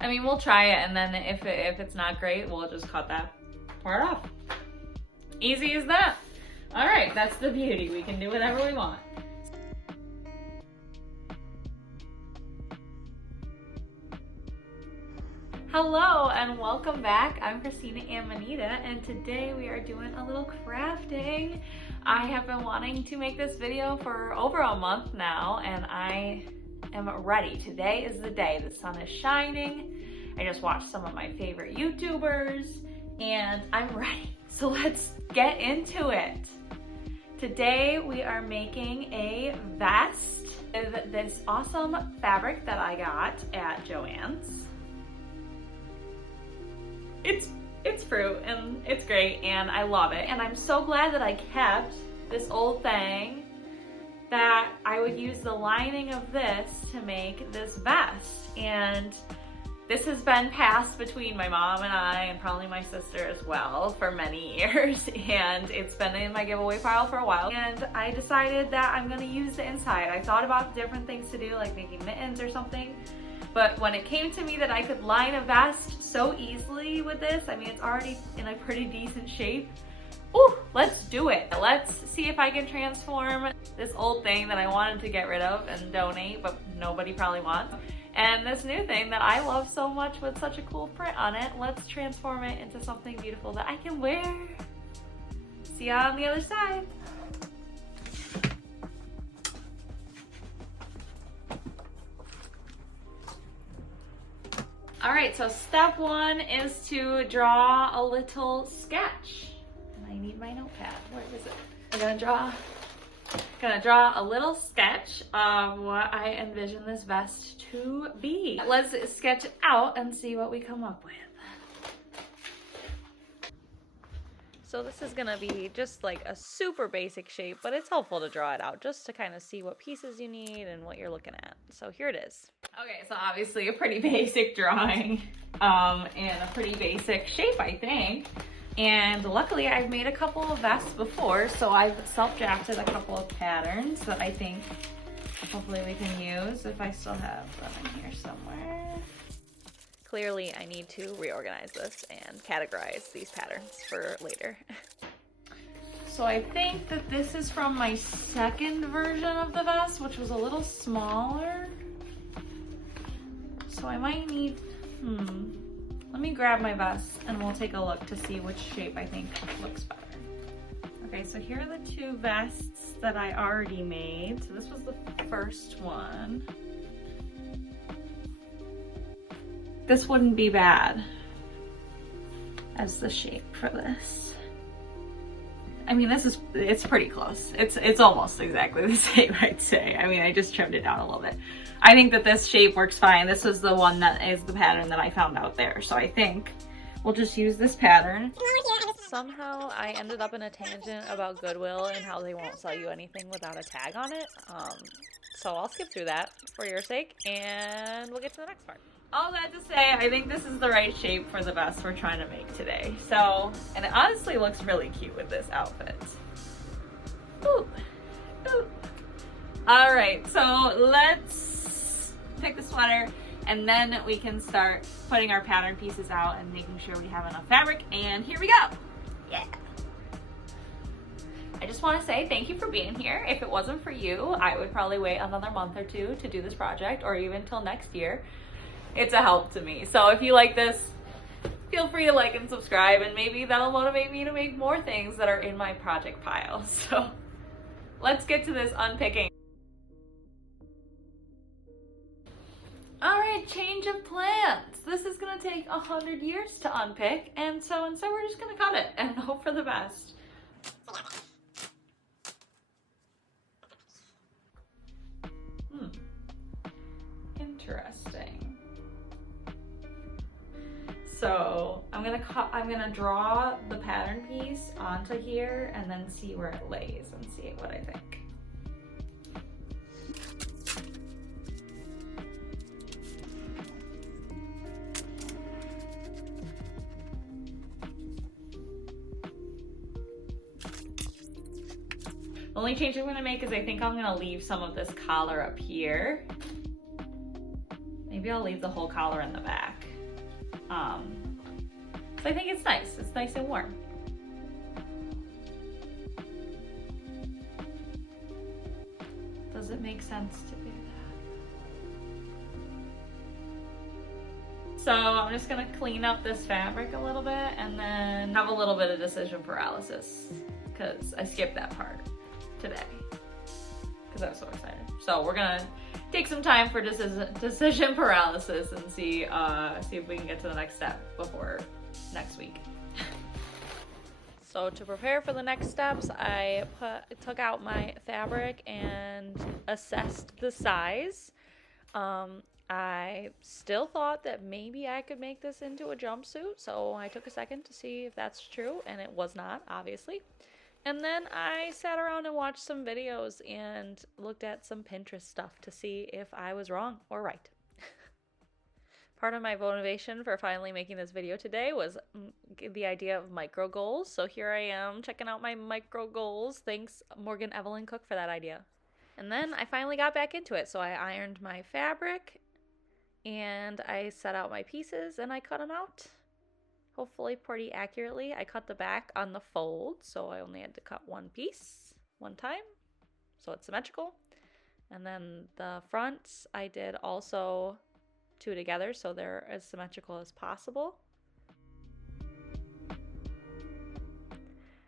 I mean, we'll try it, and then if it's not great, we'll just cut that part off. Easy as that. All right, that's the beauty. We can do whatever we want. Hello and welcome back. I'm Christina Amanita, and today we are doing a little crafting. I have been wanting to make this video for over a month now, and I am ready. Today is the day. The sun is shining. I just watched some of my favorite YouTubers, and I'm ready. So let's get into it. Today we are making a vest with this awesome fabric that I got at Joann's. It's fruit and it's great and I love it. And I'm so glad that I kept this old thing, that I would use the lining of this to make this vest. And this has been passed between my mom and I, and probably my sister as well, for many years. And it's been in my giveaway pile for a while. And I decided that I'm gonna use the inside. I thought about different things to do, like making mittens or something. But when it came to me that I could line a vest so easily with this, I mean, it's already in a pretty decent shape. Ooh, let's do it. Let's see if I can transform this old thing that I wanted to get rid of and donate, but nobody probably wants. And this new thing that I love so much with such a cool print on it, let's transform it into something beautiful that I can wear. See you on the other side. All right, so step one is to draw a little sketch. And I need my notepad. Where is it? I'm gonna draw a little sketch of what I envision this vest to be. Let's sketch it out and see what we come up with. So this is gonna be just like a super basic shape, but it's helpful to draw it out just to kind of see what pieces you need and what you're looking at. So here it is. Okay, so obviously a pretty basic drawing and a pretty basic shape, I think. And luckily I've made a couple of vests before, so I've self-drafted a couple of patterns that I think hopefully we can use if I still have them in here somewhere. Clearly I need to reorganize this and categorize these patterns for later. So I think that this is from my second version of the vest, which was a little smaller. So I might need, let me grab my vest and we'll take a look to see which shape I think looks better. Okay, so here are the two vests that I already made. So this was the first one. This wouldn't be bad as the shape for this. I mean, it's pretty close. It's almost exactly the same, I'd say. I mean, I just trimmed it down a little bit. I think that this shape works fine. This is the one that is the pattern that I found out there. So I think we'll just use this pattern. Somehow I ended up in a tangent about Goodwill and how they won't sell you anything without a tag on it. So I'll skip through that for your sake and we'll get to the next part. All that to say, I think this is the right shape for the vest we're trying to make today. So, and it honestly looks really cute with this outfit. Ooh, ooh. All right, so let's pick the sweater and then we can start putting our pattern pieces out and making sure we have enough fabric. And here we go. Yeah. I just want to say thank you for being here. If it wasn't for you, I would probably wait another month or two to do this project, or even till next year. It's a help to me. So if you like this, feel free to like and subscribe, and maybe that'll motivate me to make more things that are in my project pile. So let's get to this unpicking. All right, change of plans. This is gonna take 100 years to unpick, and so instead we're just gonna cut it and hope for the best. Interesting. So I'm gonna draw the pattern piece onto here and then see where it lays and see what I think. The only change I'm gonna make is I think I'm gonna leave some of this collar up here. Maybe I'll leave the whole collar in the back. So I think it's nice. It's nice and warm. Does it make sense to do that? So I'm just gonna clean up this fabric a little bit and then have a little bit of decision paralysis because I skipped that part today because I was so excited. So we're gonna take some time for decision paralysis and see if we can get to the next step before next week. So to prepare for the next steps, I took out my fabric and assessed the size. I still thought that maybe I could make this into a jumpsuit, so I took a second to see if that's true, and it was not, obviously. And then I sat around and watched some videos and looked at some Pinterest stuff to see if I was wrong or right. Part of my motivation for finally making this video today was the idea of micro goals. So here I am checking out my micro goals. Thanks, Morgan Evelyn Cook, for that idea. And then I finally got back into it. So I ironed my fabric and I set out my pieces and I cut them out. Hopefully pretty accurately. I cut the back on the fold, so I only had to cut one piece one time, so it's symmetrical. And then the fronts I did also 2 together, so they're as symmetrical as possible.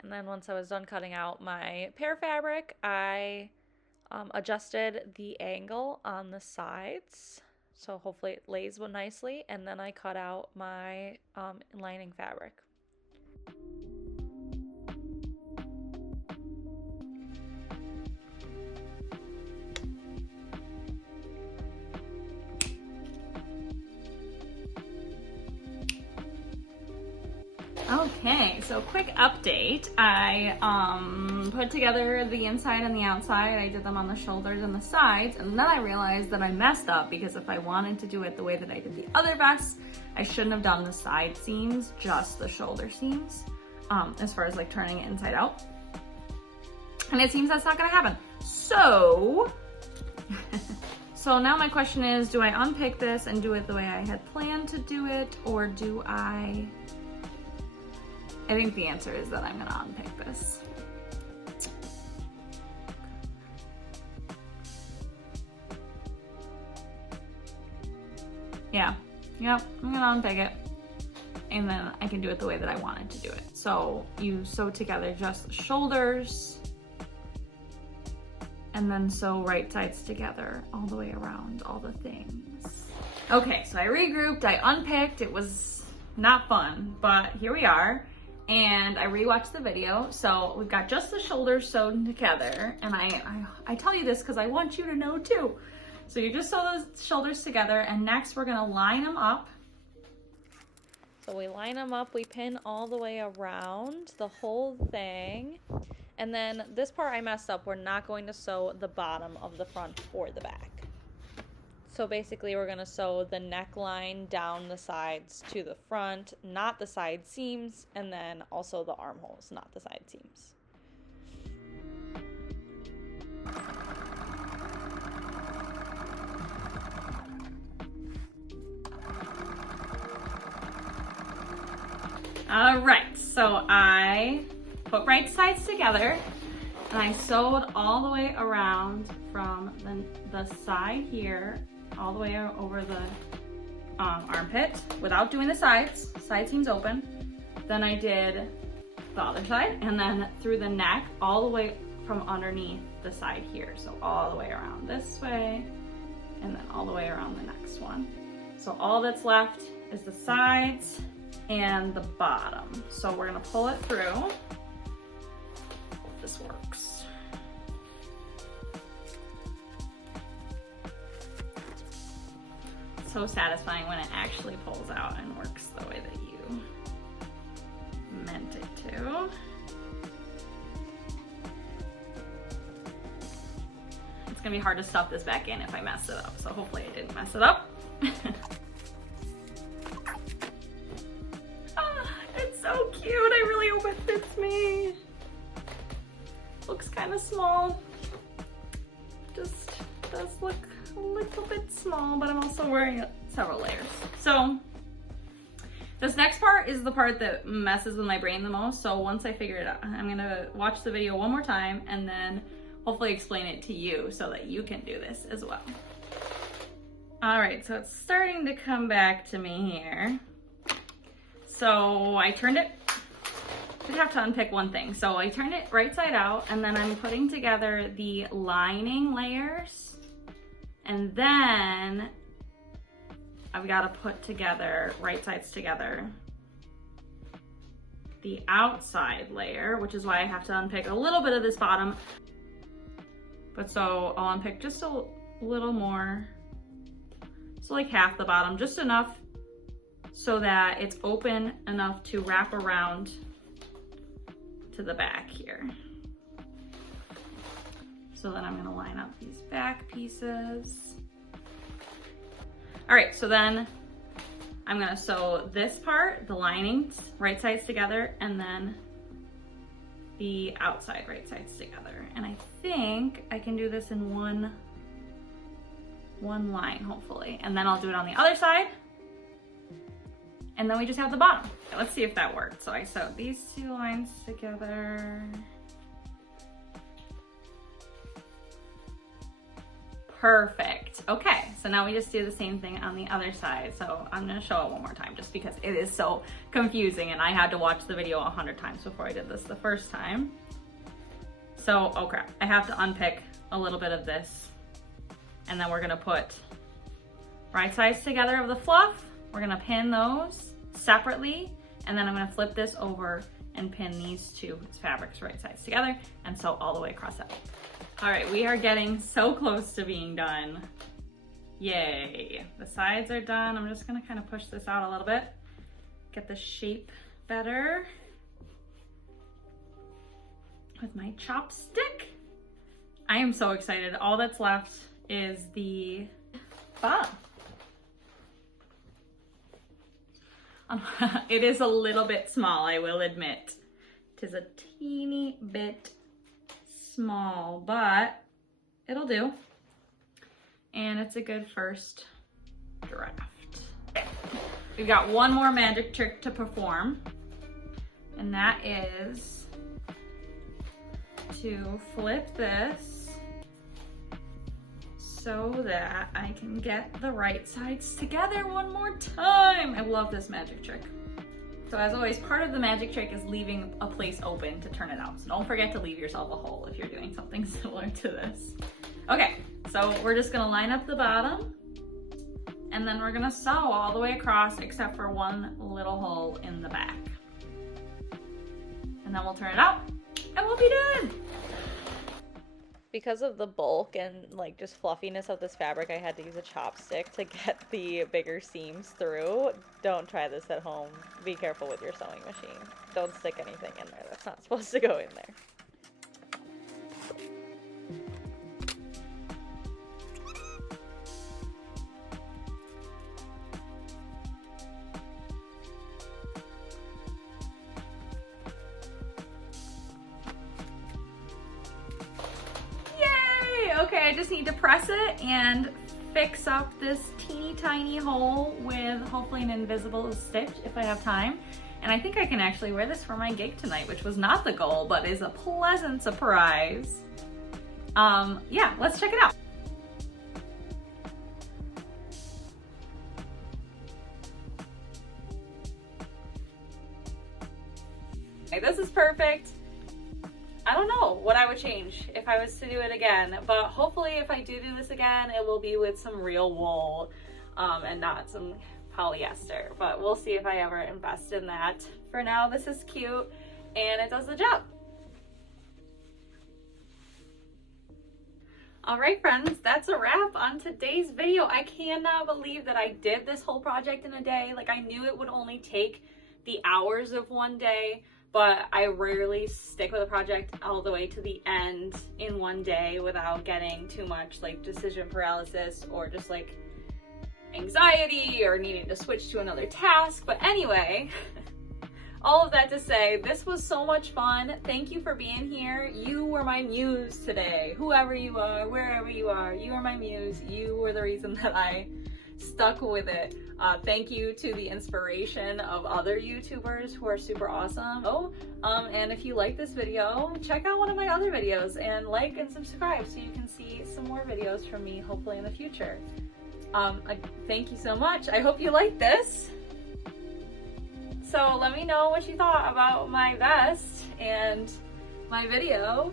And then once I was done cutting out my pear fabric, I adjusted the angle on the sides. So hopefully it lays nicely, and then I cut out my lining fabric. Okay, so quick update. I put together the inside and the outside. I did them on the shoulders and the sides, and then I realized that I messed up because if I wanted to do it the way that I did the other vest, I shouldn't have done the side seams, just the shoulder seams, as far as like turning it inside out. And it seems that's not gonna happen. So, so now my question is, do I unpick this and do it the way I had planned to do it, or do I think the answer is that I'm gonna unpick this. Yeah, yep, I'm gonna unpick it. And then I can do it the way that I wanted to do it. So you sew together just the shoulders and then sew right sides together all the way around all the things. Okay, so I regrouped, I unpicked. It was not fun, but here we are. And I rewatched the video, so we've got just the shoulders sewn together, and I tell you this because I want you to know too. So you just sew those shoulders together, and next we're gonna line them up. So we line them up, we pin all the way around the whole thing, and then this part I messed up. We're not going to sew the bottom of the front or the back. So basically we're gonna sew the neckline down the sides to the front, not the side seams, and then also the armholes, not the side seams. All right, so I put right sides together and I sewed all the way around from the side here all the way over the armpit without doing the sides. Side seams open. Then I did the other side, and then through the neck all the way from underneath the side here. So all the way around this way, and then all the way around the next one. So all that's left is the sides and the bottom. So we're gonna pull it through. Hope this works. So satisfying when it actually pulls out and works the way that you meant it to. It's gonna be hard to stuff this back in if I mess it up, so hopefully I didn't mess it up. It's so cute, I really hope it fits me. Looks kind of small. Just does look a little bit small, but I'm also wearing wearing several layers. So this next part is the part that messes with my brain the most. So once I figure it out, I'm gonna watch the video one more time and then hopefully explain it to you so that you can do this as well. All right, so it's starting to come back to me here. So I turned it, I have to unpick one thing. So I turned it right side out and then I'm putting together the lining layers, and then I've got to put together, right sides together, the outside layer, which is why I have to unpick a little bit of this bottom. But so I'll unpick just a little more, so like half the bottom, just enough so that it's open enough to wrap around to the back here. So then I'm gonna line up these back pieces. All right, so then I'm gonna sew this part, the linings, right sides together, and then the outside right sides together. And I think I can do this in one line, hopefully. And then I'll do it on the other side. And then we just have the bottom. Let's see if that worked. So I sewed these two lines together. Perfect. Okay, so now we just do the same thing on the other side. So I'm gonna show it one more time just because it is so confusing and I had to watch the video 100 times before I did this the first time. So, oh crap, I have to unpick a little bit of this, and then we're gonna put right sides together of the fluff. We're gonna pin those separately, and then I'm gonna flip this over and pin these two fabrics right sides together and sew all the way across that. All right, we are getting so close to being done. Yay, the sides are done. I'm just gonna kind of push this out a little bit, get the shape better with my chopstick. I am so excited. All that's left is the bottom. It is a little bit small, I will admit. It is a teeny bit small, but it'll do. And it's a good first draft. We've got one more magic trick to perform, and that is to flip this so that I can get the right sides together one more time. I love this magic trick. So as always, part of the magic trick is leaving a place open to turn it out. So don't forget to leave yourself a hole if you're doing something similar to this. Okay, so we're just gonna line up the bottom, and then we're gonna sew all the way across except for one little hole in the back. And then we'll turn it out and we'll be done. Because of the bulk and like just fluffiness of this fabric, I had to use a chopstick to get the bigger seams through. Don't try this at home. Be careful with your sewing machine. Don't stick anything in there that's not supposed to go in there. Okay, I just need to press it and fix up this teeny tiny hole with hopefully an invisible stitch if I have time. And I think I can actually wear this for my gig tonight, which was not the goal, but is a pleasant surprise. Yeah, let's check it out. Okay, this is perfect. I don't know what I would change if I was to do it again, but hopefully if I do this again, it will be with some real wool and not some polyester, but we'll see if I ever invest in that. For now, this is cute and it does the job. All right, friends, that's a wrap on today's video. I cannot believe that I did this whole project in a day. Like, I knew it would only take the hours of one day, but I rarely stick with a project all the way to the end in one day without getting too much like decision paralysis or just like anxiety or needing to switch to another task. But anyway, all of that to say, this was so much fun. Thank you for being here. You were my muse today. Whoever you are, wherever you are, you are my muse. You were the reason that I stuck with it. Thank you to the inspiration of other YouTubers who are super awesome. And if you like this video, check out one of my other videos and like and subscribe so you can see some more videos from me hopefully in the future. Thank you so much. I hope you liked this. So let me know what you thought about my vest and my video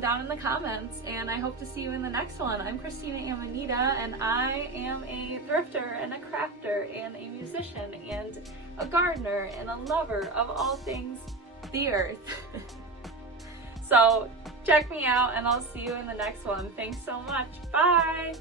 down in the comments, and I hope to see you in the next one. I'm Christina Amanita, and I am a thrifter and a crafter and a musician and a gardener and a lover of all things the earth. So check me out, and I'll see you in the next one. Thanks so much. Bye!